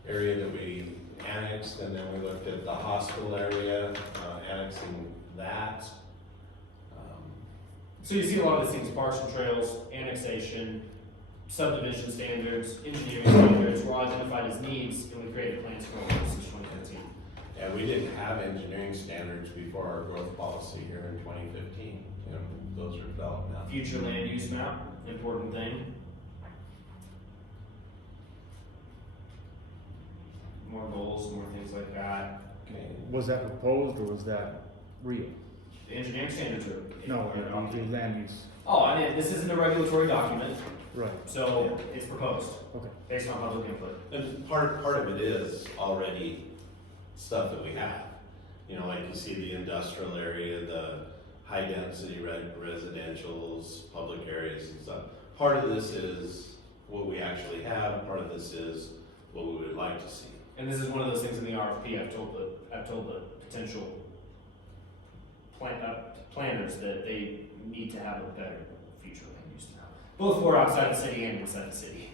area that we annexed, and then we looked at the hospital area, annexing that. So you see a lot of these things, parks and trails, annexation, subdivision standards, engineering standards, were all identified as needs, and we created plans for all those in 2015. Yeah, we didn't have engineering standards before our growth policy here in 2015. You know, those are developed now. Future land use map, important thing. More goals, more things like that. Okay. Was that proposed or was that real? The engineering standards are. No, the land use, Oh, I mean, this isn't a regulatory document, right, so it's proposed, okay. based on public input. And part of it is already stuff that we have. You know, like you see the industrial area, the high density residentials, public areas and stuff. Part of this is what we actually have, part of this is what we would like to see. And this is one of those things in the RFP, I've told the potential planners that they need to have a better future land use now. Both for outside the city and inside the city.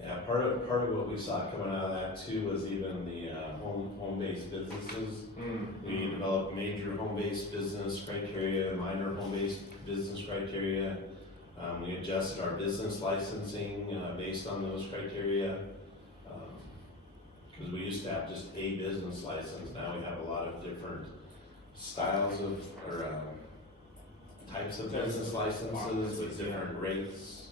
Yeah, part of what we saw coming out of that too was even the home-based businesses. We developed major home-based business criteria, minor home-based business criteria. We adjusted our business licensing based on those criteria. Because we used to have just a business license, now we have a lot of different styles of, or types of business licenses with different rates.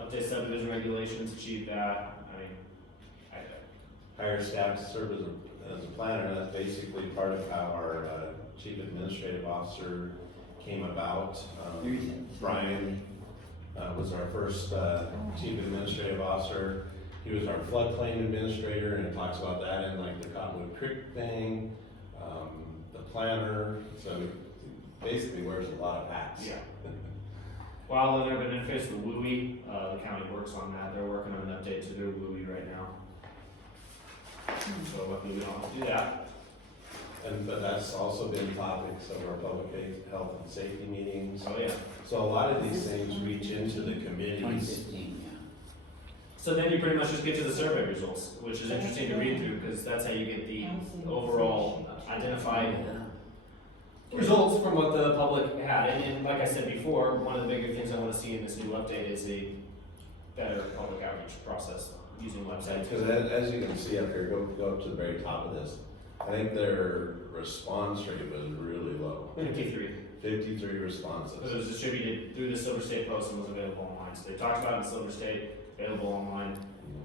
Update subdivision regulations, achieve that, I mean, Hire staff to serve as a planner, that's basically part of how our chief administrative officer came about. Brian was our first chief administrative officer. He was our floodplain administrator, and he talks about that in like the Cottonwood Creek thing, the planner, so he basically wears a lot of hats. yeah. While there have been interface with WUI, the county works on that, they're working on an update to their WUI right now. So luckily we don't have to do that. But that's also been topics of our public health and safety meetings. So yeah. So a lot of these things reach into the committees. 2015, yeah. So then you pretty much just get to the survey results, which is interesting to read through, because that's how you get the overall identified results from what the public had. And like I said before, one of the bigger things I want to see in this new update is a better public outreach process using websites. Because as you can see up here, go up to the very top of this, I think their response rate was really low. 53. 53 responses. Because it was distributed through the Silver State Post and was available online. So they talked about it in Silver State, available online.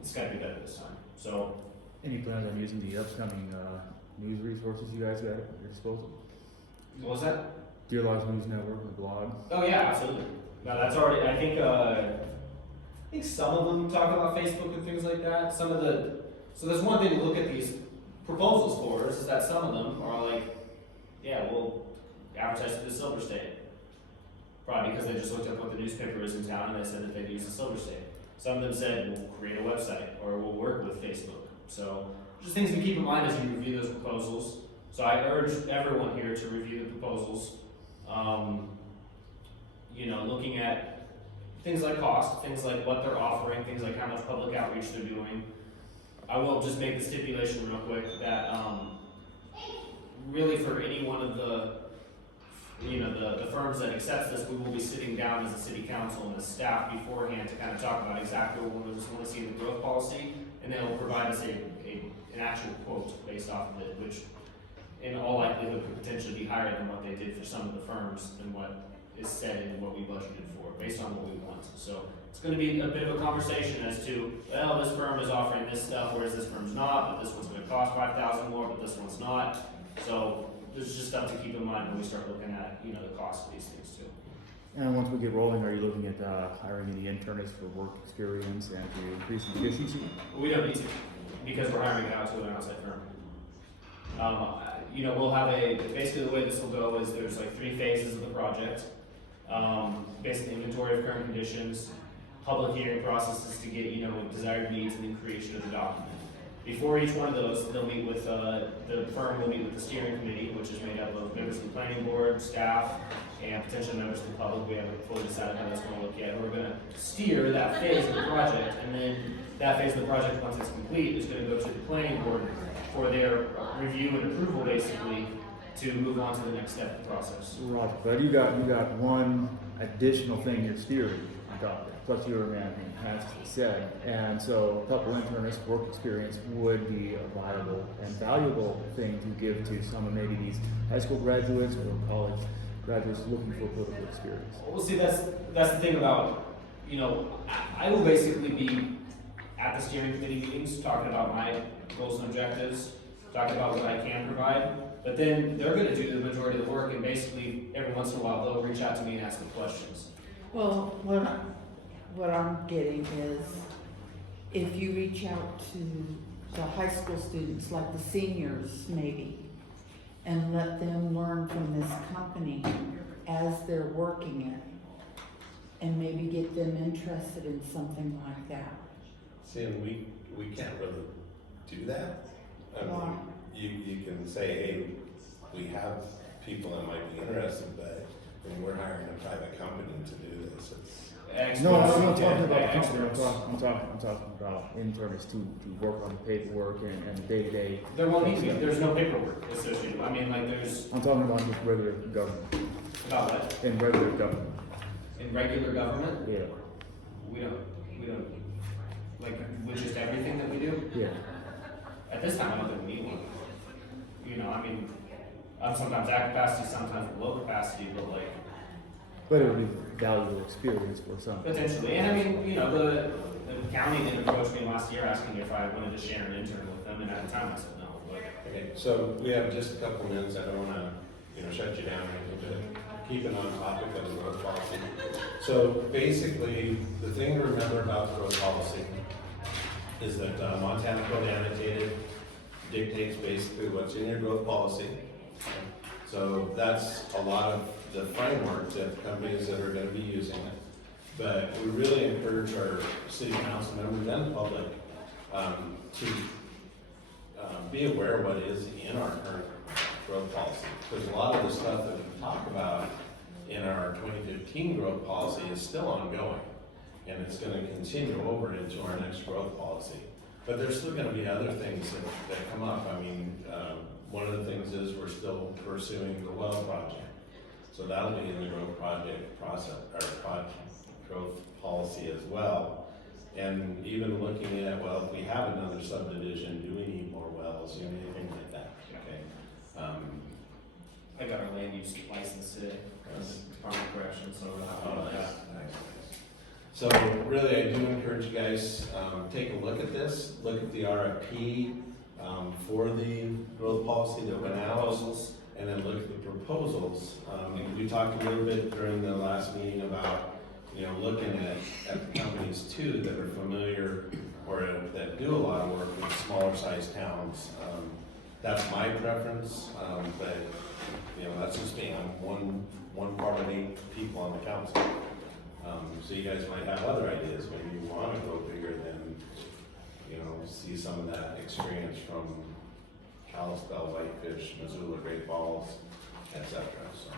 It's got to be better this time. So, Any plans on using the upcoming news resources you guys got at your disposal? what was that? Deer Lodge News Network, the blog? Oh yeah, absolutely. No, that's already. I think some of them talk about Facebook and things like that. Some of the so there's one thing to look at these proposals for is that some of them are like, yeah, we'll advertise to the Silver State. Probably because they just looked up what the newspaper is in town and they said that they'd use the Silver State. Some of them said we'll create a website or we'll work with Facebook. So just things to keep in mind as you review those proposals. So I urge everyone here to review the proposals. You know, looking at things like cost, things like what they're offering, things like how much public outreach they're doing. I will just make the stipulation real quick that really for any one of the the firms that accepts this, we will be sitting down as a city council and the staff beforehand to kind of talk about exactly what we just want to see in the growth policy, and then it'll provide us an actual quote based off of it, which in all likelihood could potentially be higher than what they did for some of the firms and what is said in what we budgeted for, based on what we want. So it's going to be a bit of a conversation as to, well, this firm is offering this stuff, whereas this firm's not, but this one's going to cost $5,000 more, but this one's not. So there's just stuff to keep in mind when we start looking at, the cost of these things too. And once we get rolling, are you looking at hiring any internists for work experience and to increase efficiency? We don't need to, because we're hiring it out to an outside firm. We'll have basically the way this will go is there's like 3 phases of the project. Basically inventory of current conditions, public hearing processes to get, desired needs, and then creation of the document. Before each one of those, they'll meet with, the firm will meet with the steering committee, which is made up of members of the planning board, staff, and potential members of the public. We haven't fully decided how that's gonna look yet. We're gonna steer that phase of the project, and then that phase of the project, once it's complete, is gonna go to the planning board for their review and approval, basically, to move on to the next step of the process. Roger, but you got one additional thing you're steering on top of it, plus your management, as said, and so a couple internists, work experience would be a viable and valuable thing to give to some of maybe these high school graduates or college graduates looking for political experience. Well, see, that's the thing about, you know, I will basically be at the steering committee meetings, talking about my goals and objectives, talking about what I can provide, but then they're gonna do the majority of the work, and basically, every once in a while, they'll reach out to me and ask me questions. Well, what I'm getting is, if you reach out to the high school students, like the seniors maybe, and let them learn from this company as they're working it, and maybe get them interested in something like that. See, and we can't really do that. I Why? mean, you can say, hey, we have people that might be interested, but when we're hiring a private company to do this, it's. No, I'm not Experts, talking about yeah, company, experts. I'm talking about internists to work on the paperwork and day-to-day. There won't need to be, there's no paperwork associated, I mean, like, there's, I'm talking about just regular government, about what, in regular government, in regular government, yeah, we don't, like, with just everything that we do, yeah. at this time, I don't think we need one. You know, I mean, I'm sometimes at capacity, sometimes below capacity, but like, But it would be valuable experience for some. potentially, and I mean, you know, the county did approach me last year asking if I wanted to share an intern with them, and at the time I said no, but. Okay, so we have just a couple minutes, I don't wanna, shut you down or anything, but keep it on topic of the growth policy. So basically, the thing to remember about the growth policy is that Montana Code Annotated dictates basically what's in your growth policy. So that's a lot of the framework that companies that are gonna be using it. But we really encourage our city council members and the public to be aware of what is in our current growth policy. Because a lot of the stuff that we talk about in our 2015 growth policy is still ongoing. And it's gonna continue over into our next growth policy. But there's still gonna be other things that come up. I mean, one of the things is we're still pursuing the well project. So that'll be in the growth project process, or growth policy as well. And even looking at, well, if we have another subdivision, do we need more wells, anything like that, okay? I got our land use license today, Department of Corrections, so we're not Oh, on nice, that. nice. So really, I do encourage you guys, take a look at this, look at the RFP, for the growth policy that went out. Proposals. And then look at the proposals. We talked a little bit during the last meeting about, looking at the companies too that are familiar or that do a lot of work with smaller sized towns. That's my preference, but, that's just me. I'm one part of 8 people on the council. So you guys might have other ideas. Maybe you want to go bigger than, see some of that experience from Kalispell, Whitefish, Missoula, Great Falls, etc. So.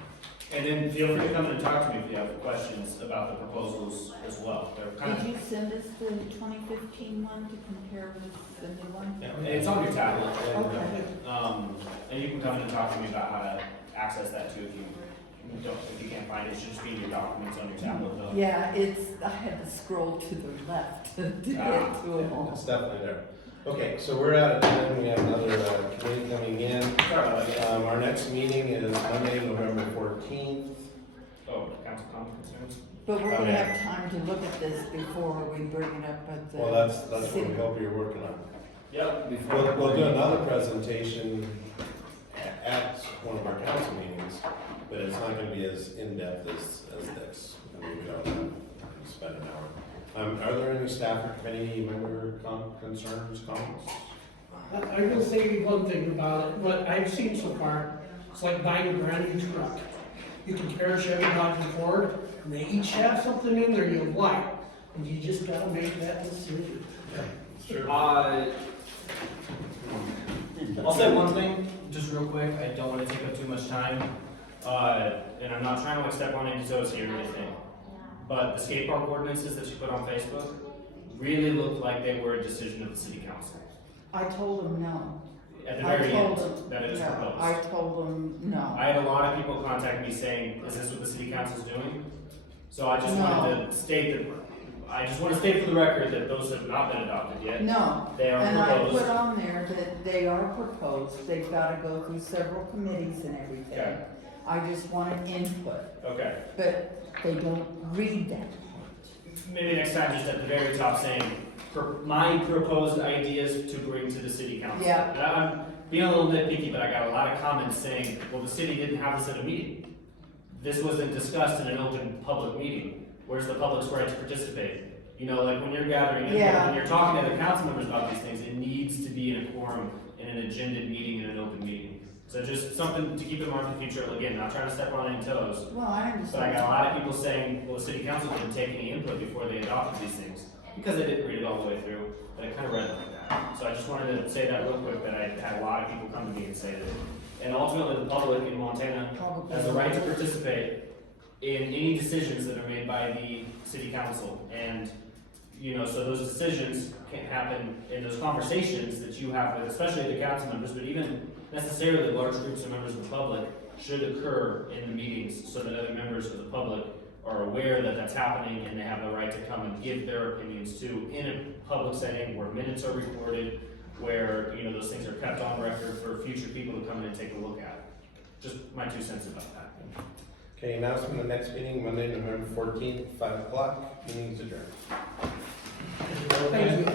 And then feel free to come in and talk to me if you have questions about the proposals as well. They're kind Did you send us the 2015 one to compare with the new one? It's on your tablet. Okay. And you can come in and talk to me about how to access that too if you can't find it. It should just be in your documents on your tablet though. Yeah, I had to scroll to the left to get Ah, to them all. It's definitely there. Okay, so we're out of time. We have another committee coming in. Sorry about that. Our next meeting is Monday, November 14th. Oh, council comment concerns? But we're Oh, gonna yeah. have time to look at this before we bring it up at the. Well, that's what city. we hope you're working on. Yep. We'll do another presentation at one of our council meetings, but it's not gonna be as in-depth as this. I mean, we don't have to spend an hour. Are there any staff or committee member concerns, comments? I will say one thing about it, what I've seen so far, it's like buying a brand new truck. You can compare Chevy, Dodge, and Ford, and they each have something in there you like, and you just gotta make that decision. Sure. I'll say one thing, just real quick, I don't wanna take up too much time, and I'm not trying to like step on any toes here or anything. But the skate park ordinances that you put on Facebook really looked like they were a decision of the city council. I told them no. At the I very told end, them, that it was no, proposed. I told them no. I had a lot of people contact me saying, is this what the city council's doing? So I just wanted to state that, I just wanna state for the record that those have not been adopted yet. No, They are and I proposed. put on there that they are proposed, they've gotta go through several committees and everything. Okay. I just wanted input, Okay, but they don't read that. maybe next time, just at the very top saying, my proposed ideas to bring to the city council. Yeah. And I'm being a little nitpicky, but I got a lot of comments saying, well, the city didn't have this at a meeting. This wasn't discussed in an open public meeting. Where's the public's right to participate? You know, like when you're gathering, Yeah. when you're talking to the council members about these things, it needs to be in a quorum, in an agended meeting, in an open meeting. So just something to keep in mind for the future. Again, not trying to step on any toes. Well, I But I understand. got a lot of people saying, well, the city council didn't take any input before they adopted these things, because they didn't read it all the way through, but it kind of read like that. So I just wanted to say that real quick, that I had a lot of people come to me and say that. And ultimately, the public in Montana Probably. has the right to participate in any decisions that are made by the city council. And, you know, so those decisions can happen in those conversations that you have with, especially the council members, but even necessarily large groups of members of the public should occur in the meetings so that other members of the public are aware that that's happening and they have the right to come and give their opinions too in a public setting where minutes are recorded, where, you know, those things are kept on record for future people to come in and take a look at. Just my 2 cents about that. Okay, announcement of next meeting, Monday, November 14th, 5 o'clock, meeting's adjourned. Thank you.